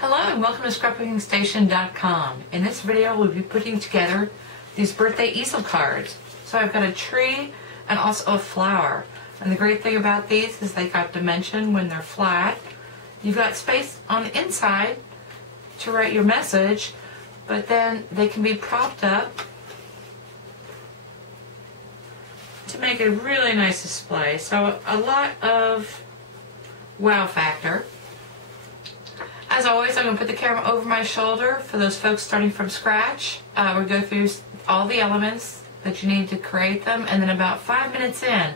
Hello and welcome to scrapbookingstation.com. In this video we'll be putting together these birthday easel cards. So I've got a tree and also a flower. And the great thing about these is they got dimension when they're flat. You've got space on the inside to write your message, but then they can be propped up to make a really nice display. So a lot of wow factor. As always, I'm going to put the camera over my shoulder for those folks starting from scratch. We'll go through all the elements that you need to create them, and then about 5 minutes in,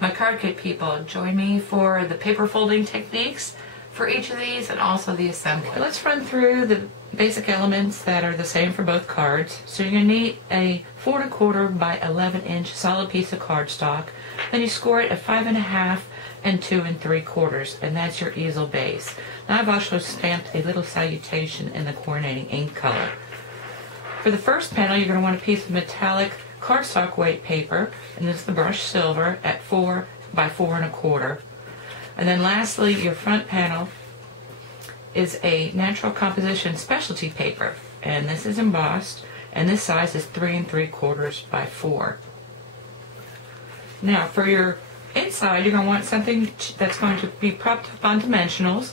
my card kit people join me for the paper folding techniques for each of these and also the assembly. Let's run through the basic elements that are the same for both cards. So you're going to need a 4 1/4 by 11 inch solid piece of cardstock. Then you score it at 5 1/2 and 2 3/4, and that's your easel base. Now I've also stamped a little salutation in the coordinating ink color. For the first panel, you're going to want a piece of metallic cardstock weight paper, and this is the brushed silver at 4 by 4 1/4. And then lastly, your front panel is a natural composition specialty paper, and this is embossed, and this size is 3 3/4 by 4. Now for your inside, you're going to want something that's going to be propped up on dimensionals.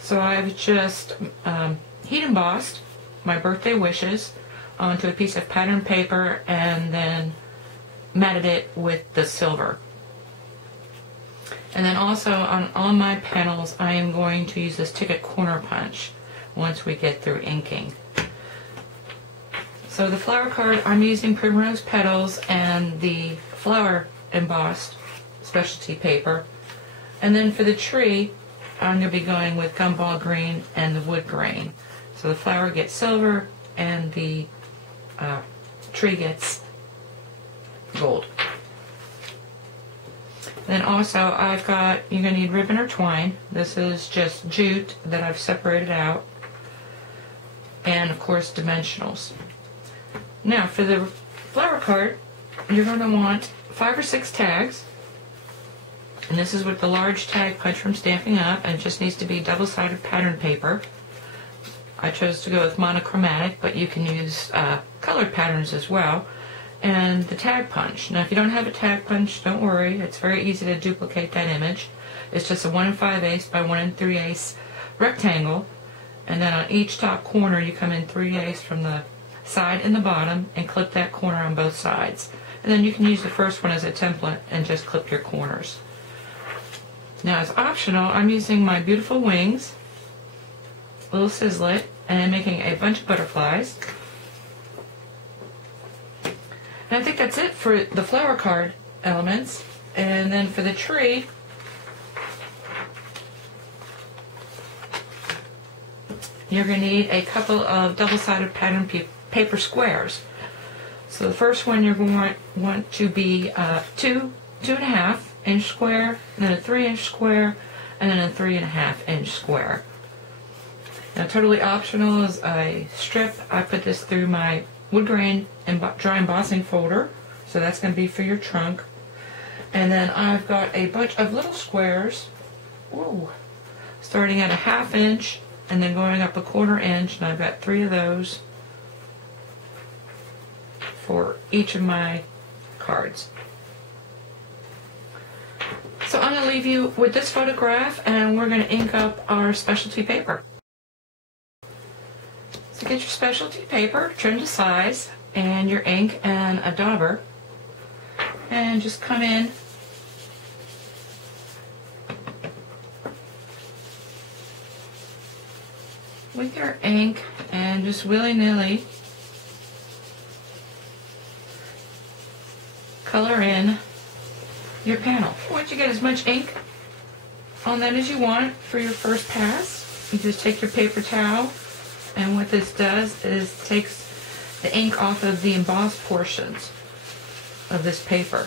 So I've just heat embossed my birthday wishes onto a piece of pattern paper and then matted it with the silver. And then also on all my panels, I am going to use this ticket corner punch once we get through inking. So the flower card, I'm using primrose petals and the flower embossed specialty paper. And then for the tree, I'm going to be going with gumball green and the wood grain. So the flower gets silver and the tree gets gold. Then also you're going to need ribbon or twine. This is just jute that I've separated out. And of course dimensionals. Now for the flower card, you're going to want 5 or 6 tags. And this is with the large tag punch from Stampin'up, and it just needs to be double-sided pattern paper. I chose to go with monochromatic, but you can use colored patterns as well. And the tag punch. Now if you don't have a tag punch, don't worry, it's very easy to duplicate that image. It's just a 1 5/8 by 1 3/8 rectangle, and then on each top corner you come in 3/8 from the side and the bottom and clip that corner on both sides. And then you can use the first one as a template and just clip your corners. Now as optional, I'm using my beautiful wings, a little sizzlet, and I'm making a bunch of butterflies. And I think that's it for the flower card elements. And then for the tree, you're going to need a couple of double-sided pattern paper squares. So the first one you're going to want to be 2 2.5 inch square, and then a 3 inch square, and then a 3 1/2 inch square. Now totally optional is a strip. I put this through my wood grain and dry embossing folder, so that's going to be for your trunk. And then I've got a bunch of little squares, starting at a 1/2 inch and then going up a 1/4 inch, and I've got 3 of those for each of my cards. So I'm going to leave you with this photograph, and we're going to ink up our specialty paper. So get your specialty paper, trim to size, and your ink and a dauber, and just come in with your ink and just willy-nilly color in your panel. Once you get as much ink on that as you want for your first pass, you just take your paper towel, and what this does is takes the ink off of the embossed portions of this paper.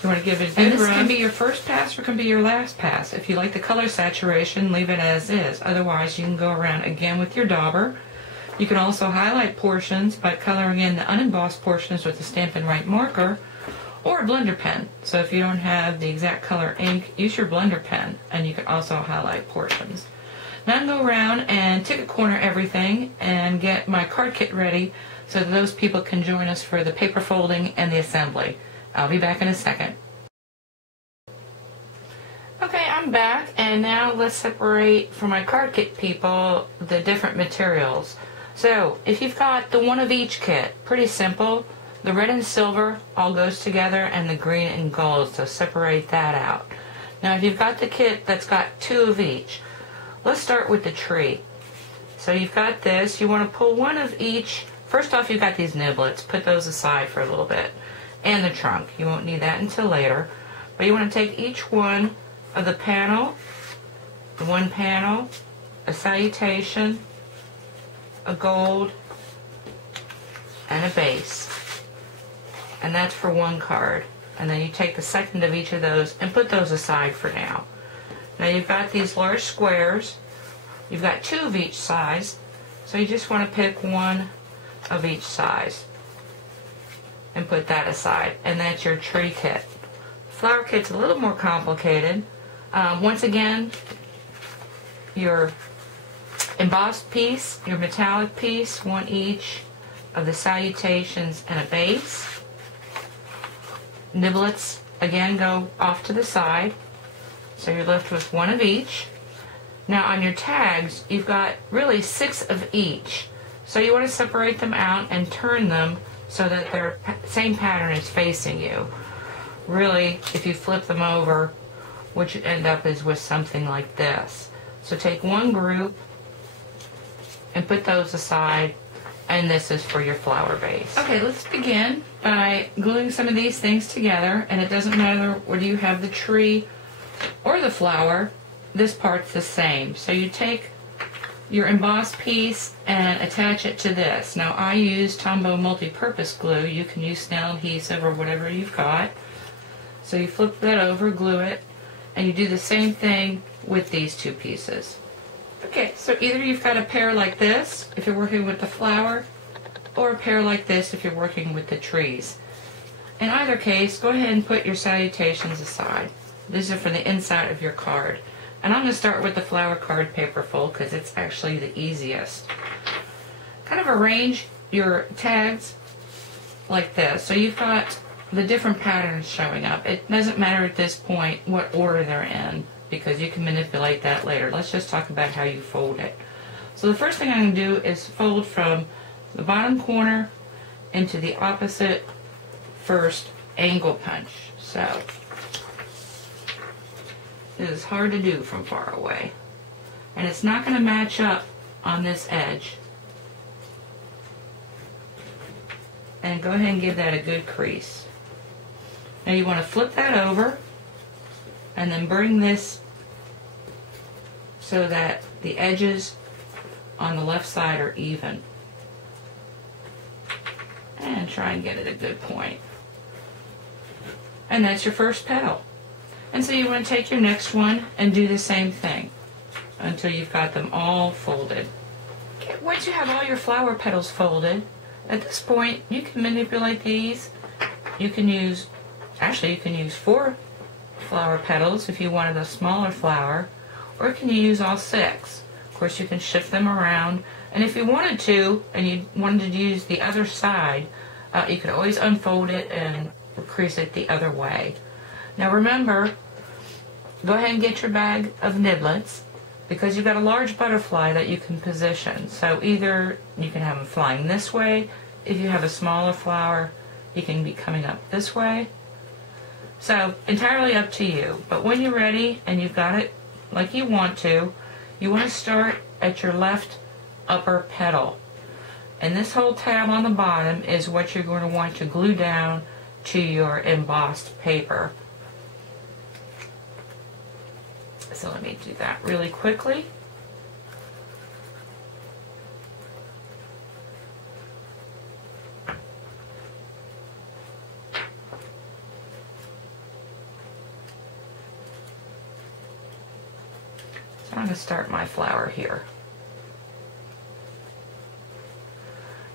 So you want to give it a good run. And this can be your first pass or can be your last pass. If you like the color saturation, leave it as is. Otherwise, you can go around again with your dauber. You can also highlight portions by coloring in the unembossed portions with the Stampin' Right marker, or a blender pen. So if you don't have the exact color ink, use your blender pen, and you can also highlight portions. Now I'm going to go around and tick a corner everything and get my card kit ready so that those people can join us for the paper folding and the assembly. I'll be back in a second. Okay, I'm back, and now let's separate for my card kit people the different materials. So if you've got the one of each kit, pretty simple. The red and silver all goes together, and the green and gold, so separate that out. Now if you've got the kit that's got two of each, let's start with the tree. So you've got this, you want to pull one of each. First off, you've got these niblets, put those aside for a little bit, and the trunk. You won't need that until later. But you want to take each one of the panel, one panel, a salutation, a gold, and a base. And that's for one card. And then you take the second of each of those and put those aside for now. Now you've got these large squares. You've got two of each size, so you just want to pick one of each size and put that aside. And that's your tree kit. Flower kit's a little more complicated. Once again, your embossed piece, your metallic piece, one each of the salutations and a base. Niblets, again, go off to the side, so you're left with one of each. Now on your tags, you've got really 6 of each. So you want to separate them out and turn them so that their same pattern is facing you. Really, if you flip them over, what you end up is with something like this. So take one group and put those aside, and this is for your flower base. Okay, let's begin by gluing some of these things together, and it doesn't matter whether you have the tree or the flower, this part's the same. So you take your embossed piece and attach it to this. Now I use Tombow multi-purpose glue. You can use snail adhesive or whatever you've got. So you flip that over, glue it, and you do the same thing with these two pieces. Okay, so either you've got a pair like this if you're working with the flower, or a pair like this if you're working with the trees. In either case, go ahead and put your salutations aside. These are for the inside of your card. And I'm going to start with the flower card paper fold because it's actually the easiest. Kind of arrange your tags like this. So you've got the different patterns showing up. It doesn't matter at this point what order they're in because you can manipulate that later. Let's just talk about how you fold it. So the first thing I'm going to do is fold from the bottom corner into the opposite first angle punch. So it is hard to do from far away. And it's not going to match up on this edge. And go ahead and give that a good crease. Now you want to flip that over and then bring this so that the edges on the left side are even. And try and get it a good point. And that's your first petal. And so you want to take your next one and do the same thing until you've got them all folded. Okay, once you have all your flower petals folded, at this point you can manipulate these. You can use 4 flower petals if you wanted a smaller flower, or can you use all 6? Of course you can shift them around, and if you wanted to and you wanted to use the other side, you could always unfold it and crease it the other way. Now remember, go ahead and get your bag of niblets because you've got a large butterfly that you can position. So either you can have them flying this way. If you have a smaller flower, you can be coming up this way. So entirely up to you. But when you're ready and you've got it like you want to start at your left upper petal. And this whole tab on the bottom is what you're going to want to glue down to your embossed paper. So let me do that really quickly. So I'm going to start my flower here.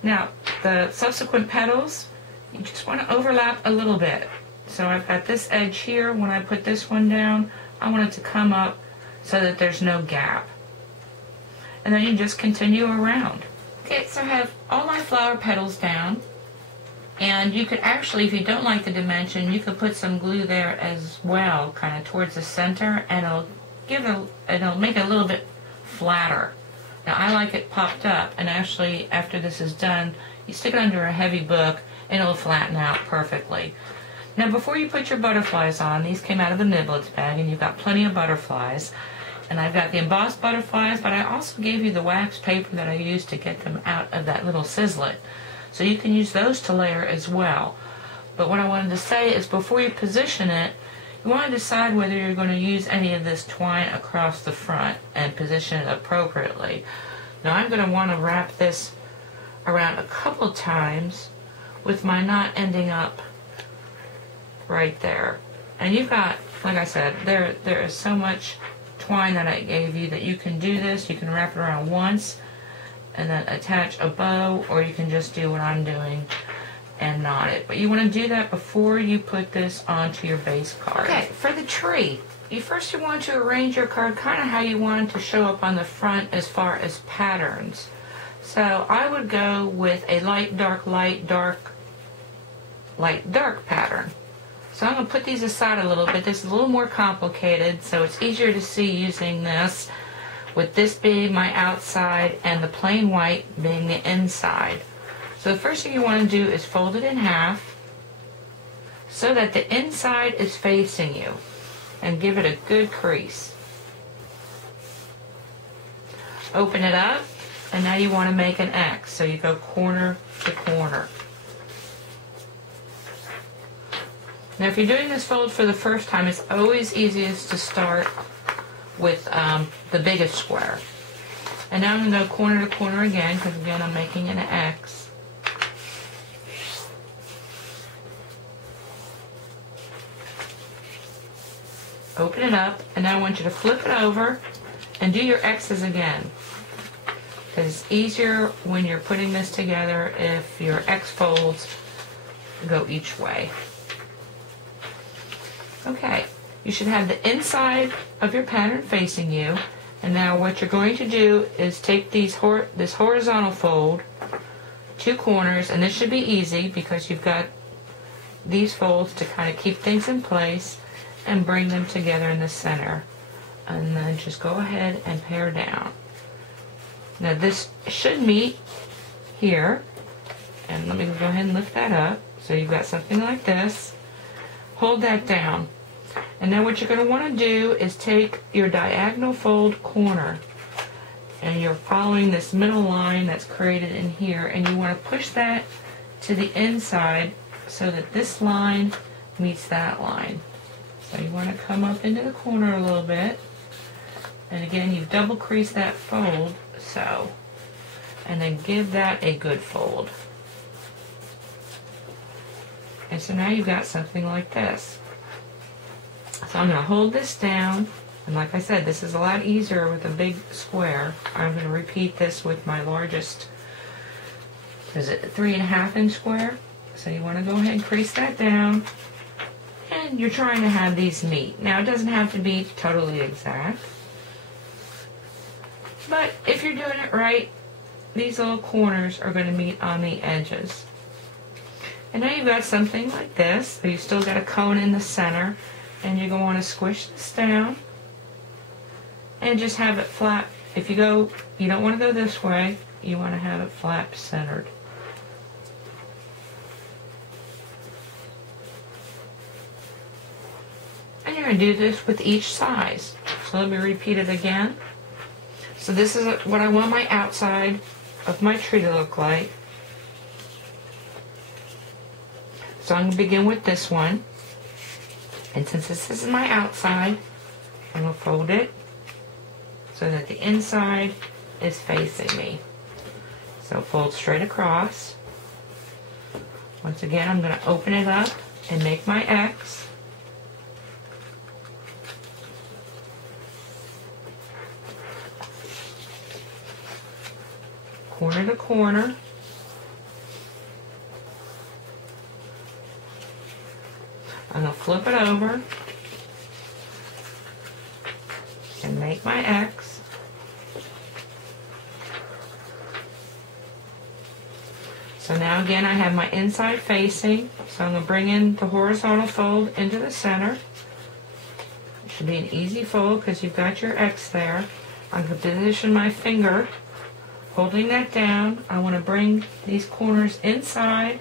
Now, the subsequent petals, you just want to overlap a little bit. So I've got this edge here. When I put this one down, I want it to come up so that there's no gap. And then you just continue around. Okay, so I have all my flower petals down. And you could actually, if you don't like the dimension, you could put some glue there as well, kind of towards the center, and it'll make it a little bit flatter. Now I like it popped up, and actually after this is done, you stick it under a heavy book and it'll flatten out perfectly. Now before you put your butterflies on, these came out of the niblets bag, and you've got plenty of butterflies. And I've got the embossed butterflies, but I also gave you the wax paper that I used to get them out of that little sizzlet. So you can use those to layer as well. But what I wanted to say is before you position it, you want to decide whether you're going to use any of this twine across the front and position it appropriately. Now I'm going to want to wrap this around a couple times with my knot ending up right there. And you've got, like I said, there is so much twine that I gave you that you can do this. You can wrap it around once and then attach a bow, or you can just do what I'm doing and knot it. But you want to do that before you put this onto your base card. Okay, for the tree, you want to arrange your card kind of how you want it to show up on the front as far as patterns. So I would go with a light, dark, light, dark, light, dark pattern. So I'm going to put these aside a little bit. This is a little more complicated, so it's easier to see using this, with this being my outside and the plain white being the inside. So the first thing you want to do is fold it in half so that the inside is facing you, and give it a good crease. Open it up, and now you want to make an X, so you go corner to corner. Now if you're doing this fold for the first time, it's always easiest to start with the biggest square. And now I'm going to go corner to corner again, because again I'm making an X. Open it up, and now I want you to flip it over and do your X's again. Because it's easier when you're putting this together if your X folds go each way. Okay, you should have the inside of your pattern facing you, and now what you're going to do is take this horizontal fold, two corners, and this should be easy because you've got these folds to kind of keep things in place, and bring them together in the center, and then just go ahead and pare down. Now this should meet here, and let me go ahead and lift that up so you've got something like this. Hold that down. And now what you're going to want to do is take your diagonal fold corner, and you're following this middle line that's created in here, and you want to push that to the inside so that this line meets that line. So you want to come up into the corner a little bit, and again you double crease that fold, so, and then give that a good fold. And so now you've got something like this. So I'm going to hold this down, and like I said, this is a lot easier with a big square. I'm going to repeat this with my largest, is it a 3.5 inch square? So you want to go ahead and crease that down, and you're trying to have these meet. Now it doesn't have to be totally exact, but if you're doing it right, these little corners are going to meet on the edges. And now you've got something like this, so you still got a cone in the center, and you're going to want to squish this down and just have it flat. If you don't want to go this way, you want to have it flat centered. And you're going to do this with each size. So let me repeat it again. So this is what I want my outside of my tree to look like. So I'm going to begin with this one. And since this is my outside, I'm going to fold it so that the inside is facing me. So fold straight across. Once again, I'm going to open it up and make my X. Corner to corner. I'm going to flip it over and make my X. So now again I have my inside facing, so I'm going to bring in the horizontal fold into the center. It should be an easy fold because you've got your X there. I'm going to position my finger, holding that down. I want to bring these corners inside,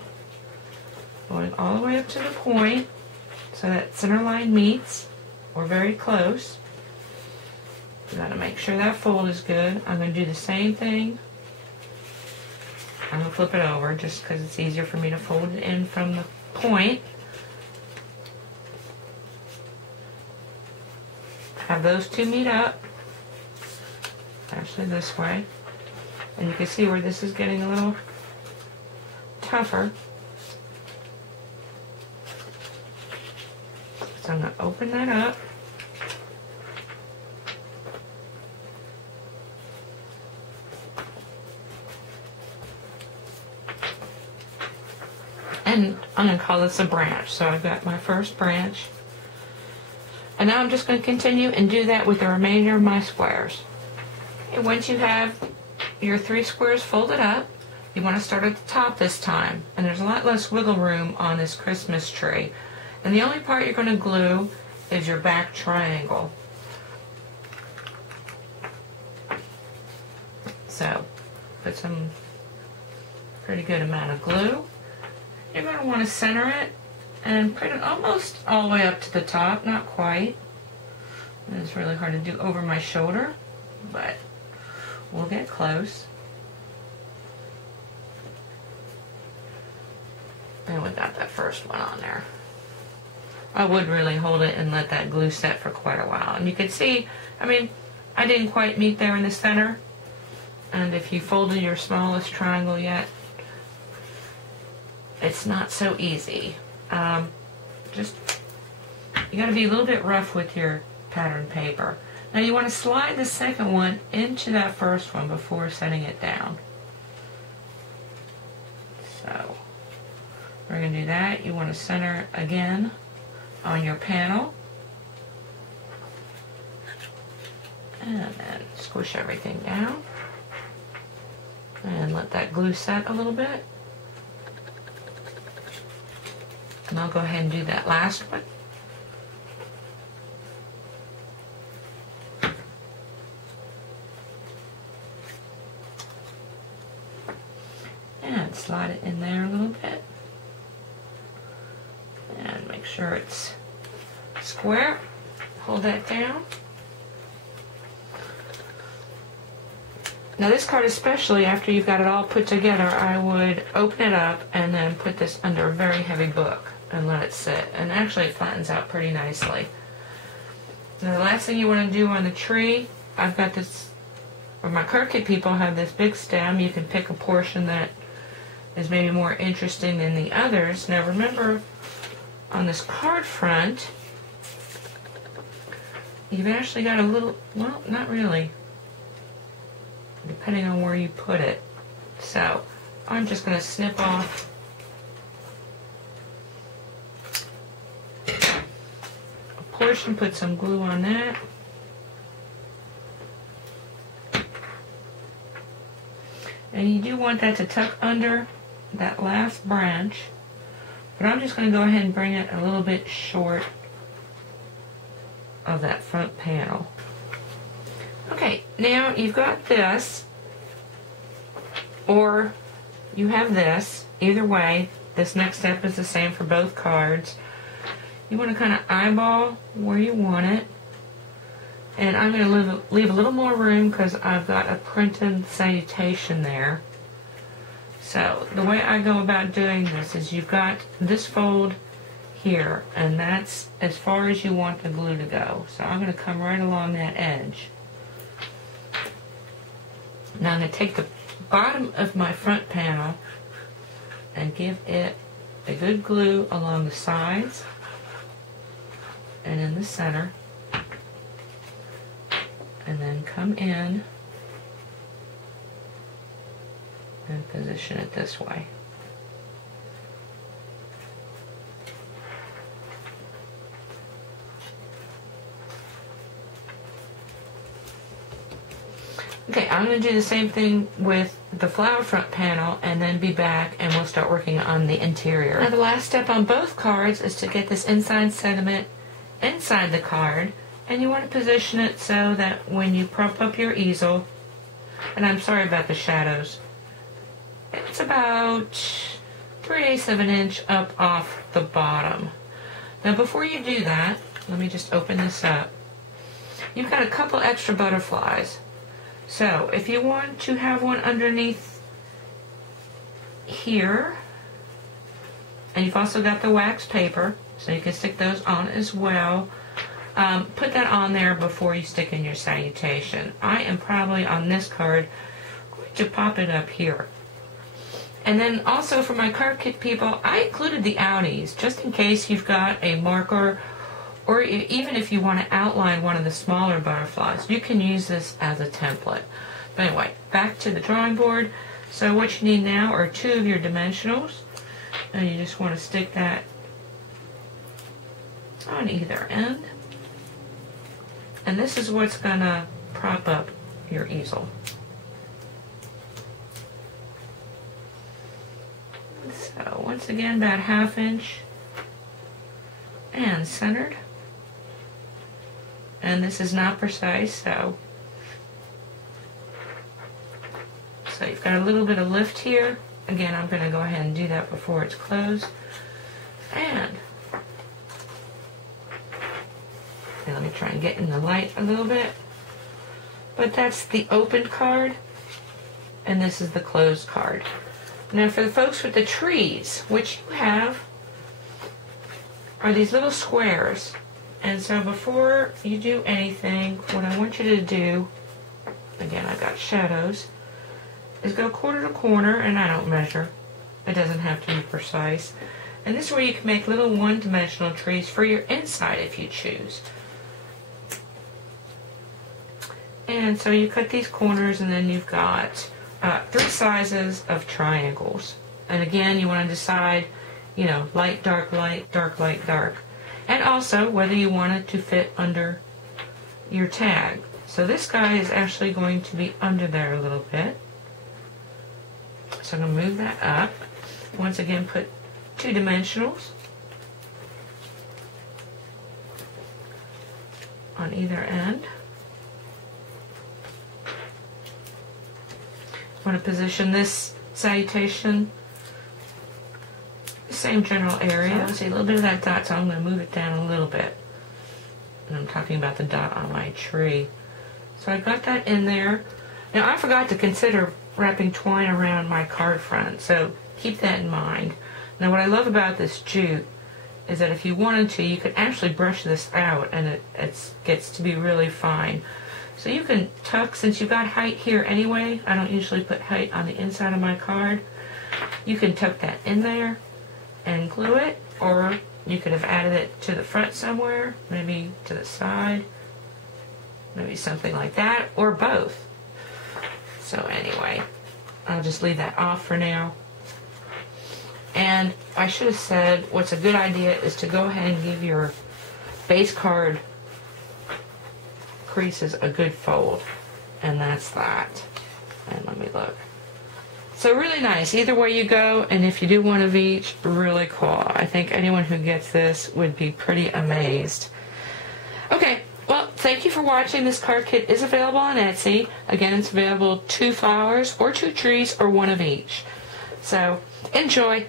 going all the way up to the point so that center line meets, or very close. You got to make sure that fold is good. I'm going to do the same thing. I'm going to flip it over just because it's easier for me to fold it in from the point. Have those two meet up, actually this way, and you can see where this is getting a little tougher. So I'm going to open that up. And I'm going to call this a branch. So I've got my first branch. And now I'm just going to continue and do that with the remainder of my squares. And once you have your 3 squares folded up, you want to start at the top this time. And there's a lot less wiggle room on this Christmas tree. And the only part you're going to glue is your back triangle. So put some pretty good amount of glue. You're going to want to center it and put it almost all the way up to the top, not quite. And it's really hard to do over my shoulder, but we'll get close. And we got that first one on there. I would really hold it and let that glue set for quite a while. And you can see, I mean, I didn't quite meet there in the center. And if you folded your smallest triangle yet, it's not so easy. Just, you got to be a little bit rough with your pattern paper. Now you want to slide the second one into that first one before setting it down. So we're going to do that. You want to center again on your panel. And then squish everything down. And let that glue set a little bit. And I'll go ahead and do that last one. And slide it in there a little bit. And make sure it's square. Hold that down. Now this card, especially after you've got it all put together, I would open it up and then put this under a very heavy book and let it sit. And actually it flattens out pretty nicely. Now the last thing you want to do on the tree, I've got this, or my card kit people have this big stem. You can pick a portion that is maybe more interesting than the others. Now remember, on this card front, you've actually got a little, well, not really, depending on where you put it. So I'm just going to snip off a portion, put some glue on that. And you do want that to tuck under that last branch, but I'm just going to go ahead and bring it a little bit short of that front panel. Okay, now you've got this, or you have this. Either way, this next step is the same for both cards. You want to kind of eyeball where you want it. And I'm going to leave a little more room because I've got a printed salutation there. So the way I go about doing this is you've got this fold here, and that's as far as you want the glue to go. So I'm going to come right along that edge. Now I'm going to take the bottom of my front panel and give it a good glue along the sides and in the center, and then come in and position it this way. Okay, I'm going to do the same thing with the flower front panel and then be back and we'll start working on the interior. Now the last step on both cards is to get this inside sentiment inside the card, and you want to position it so that when you prop up your easel, and I'm sorry about the shadows, it's about 3/8 of an inch up off the bottom. Now before you do that, let me just open this up. You've got a couple extra butterflies. So if you want to have one underneath here, and you've also got the wax paper, so you can stick those on as well. Put that on there before you stick in your salutation. I am probably on this card going to pop it up here. And then also for my card kit people, I included the outies just in case you've got a marker, or even if you want to outline one of the smaller butterflies, you can use this as a template. But anyway, back to the drawing board. So what you need now are 2 of your dimensionals, and you just want to stick that on either end. And this is what's going to prop up your easel. So once again, about 1/2 inch and centered. And this is not precise, so you've got a little bit of lift here. Again, I'm going to go ahead and do that before it's closed. And let me try and get in the light a little bit. But that's the open card, and this is the closed card. Now for the folks with the trees, what you have are these little squares. And so before you do anything, what I want you to do, again I've got shadows, is go corner to corner, and I don't measure. It doesn't have to be precise. And this is where you can make little one-dimensional trees for your inside if you choose. And so you cut these corners, and then you've got 3 sizes of triangles. And again, you want to decide, you know, light, dark, dark, light, dark. And also whether you want it to fit under your tag. So this guy is actually going to be under there a little bit. So I'm going to move that up. Once again, put 2 dimensionals on either end. I want to position this salutation the same general area. So see a little bit of that dot, so I'm going to move it down a little bit. And I'm talking about the dot on my tree. So I got that in there. Now I forgot to consider wrapping twine around my card front, so keep that in mind. Now what I love about this jute is that if you wanted to, you could actually brush this out, and it gets to be really fine. So you can tuck, since you've got height here anyway, I don't usually put height on the inside of my card, you can tuck that in there and glue it, or you could have added it to the front somewhere, maybe to the side, maybe something like that, or both. So anyway, I'll just leave that off for now. And I should have said, what's a good idea is to go ahead and give your base card creases a good fold. And that's that. And let me look. So really nice, either way you go, and if you do one of each, really cool. I think anyone who gets this would be pretty amazed. Okay, well, thank you for watching. This card kit is available on Etsy. Again, it's available 2 flowers, or 2 trees, or 1 of each. So, enjoy.